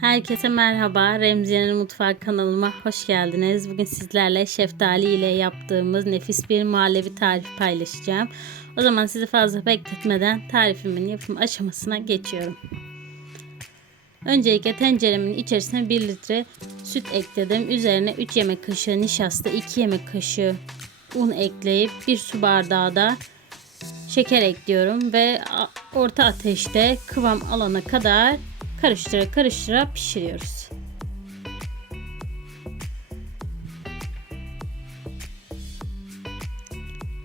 Herkese merhaba. Remziye'nin Mutfağı kanalıma hoş geldiniz. Bugün sizlerle şeftali ile yaptığımız nefis bir muhallebi tarifi paylaşacağım. O zaman sizi fazla bekletmeden tarifimin yapım aşamasına geçiyorum. Öncelikle tenceremin içerisine 1 litre süt ekledim. Üzerine 3 yemek kaşığı nişasta, 2 yemek kaşığı un ekleyip 1 su bardağı da şeker ekliyorum ve orta ateşte kıvam alana kadar karıştıra karıştıra pişiriyoruz.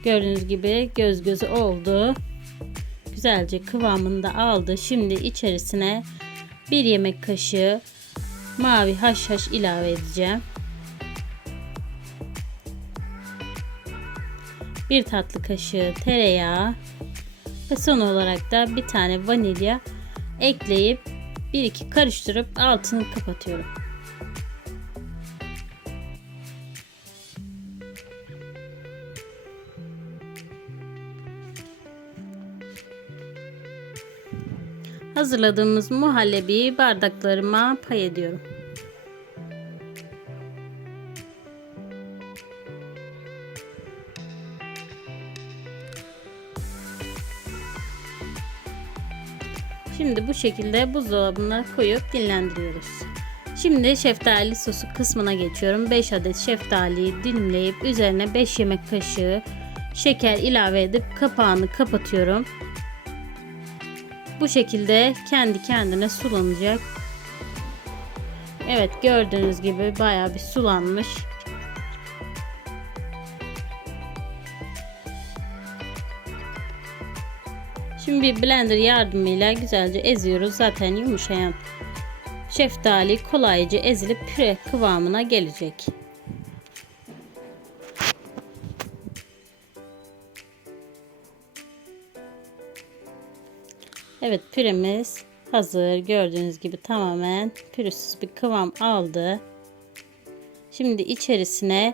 Gördüğünüz gibi göz gözü oldu. Güzelce kıvamını da aldı. Şimdi içerisine bir yemek kaşığı mavi haşhaş ilave edeceğim. Bir tatlı kaşığı tereyağı ve son olarak da bir tane vanilya ekleyip 1-2 karıştırıp altını kapatıyorum. Hazırladığımız muhallebiyi bardaklarıma pay ediyorum. Şimdi bu şekilde buzdolabına koyup dinlendiriyoruz. Şimdi şeftali sosu kısmına geçiyorum. 5 adet şeftaliyi dilimleyip üzerine 5 yemek kaşığı şeker ilave edip kapağını kapatıyorum. Bu şekilde kendi kendine sulanacak. Evet gördüğünüz gibi bayağı bir sulanmış. Şimdi bir blender yardımıyla güzelce eziyoruz. Zaten yumuşayan şeftali kolayca ezilip püre kıvamına gelecek. Evet püremiz hazır. Gördüğünüz gibi tamamen pürüzsüz bir kıvam aldı. Şimdi içerisine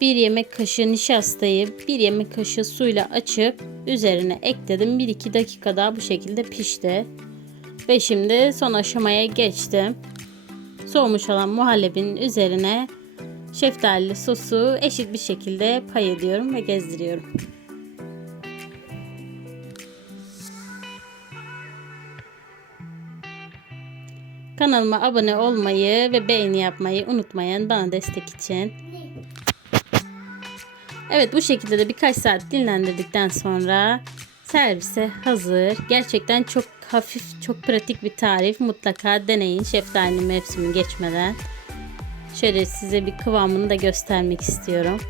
1 yemek kaşığı nişastayı 1 yemek kaşığı suyla açıp üzerine ekledim. 1-2 dakika daha bu şekilde pişti. Ve şimdi son aşamaya geçtim. Soğumuş olan muhallebinin üzerine şeftali sosu eşit bir şekilde pay ediyorum ve gezdiriyorum. Kanalıma abone olmayı ve beğeni yapmayı unutmayın bana destek için. Evet bu şekilde de birkaç saat dinlendirdikten sonra servise hazır. Gerçekten çok hafif, çok pratik bir tarif. Mutlaka deneyin şeftalinin mevsimi geçmeden. Şöyle size bir kıvamını da göstermek istiyorum.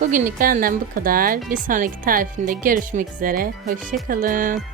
Bugünlük benden bu kadar. Bir sonraki tarifinde görüşmek üzere. Hoşçakalın.